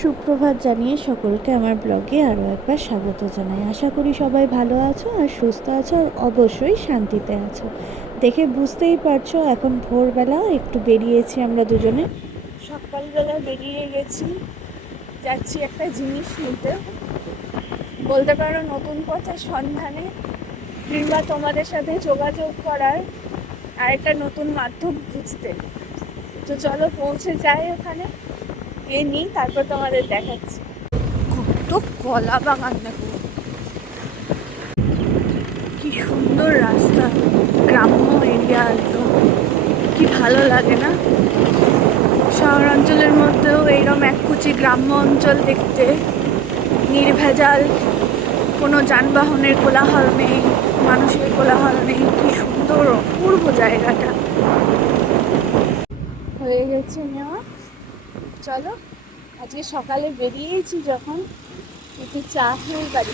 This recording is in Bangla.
সুপ্রভাত জানিয়ে সকলকে আমার ব্লগে আরও একবার স্বাগত জানাই। আশা করি সবাই ভালো আছো আর সুস্থ আছো আর অবশ্যই শান্তিতে আছো। দেখে বুঝতেই পারছ এখন ভোরবেলা, একটু বেরিয়েছি আমরা দুজনে। সকালবেলা বেরিয়ে গেছি, যাচ্ছি একটা জিনিস নিতে। বলতে পারো নতুন পথের সন্ধানে, কিংবা তোমাদের সাথে যোগাযোগ করার আর একটা নতুন মাধ্যম বুঝতে তো চলো পৌঁছে যাই ওখানে। এ নিই তারপর তোমাদের দেখাচ্ছি। কত কলা বাগান দেখো। কি সুন্দর রাস্তা, গ্রাম্য এরিয়া একদম। কি ভালো লাগে না? শহরাঞ্চলের মধ্যেও এইরকম এক কুচি গ্রাম্য অঞ্চল দেখতে। নির্ভেজাল, কোনো যানবাহনের কোলাহল নেই, মানুষের কোলাহল নেই। কি সুন্দর, অপূর্ব জায়গাটা। হয়ে গেছে নেওয়া। চলো আজকে সকালে বেরিয়েছি যখন একটু চা খেয়ে বাড়ি।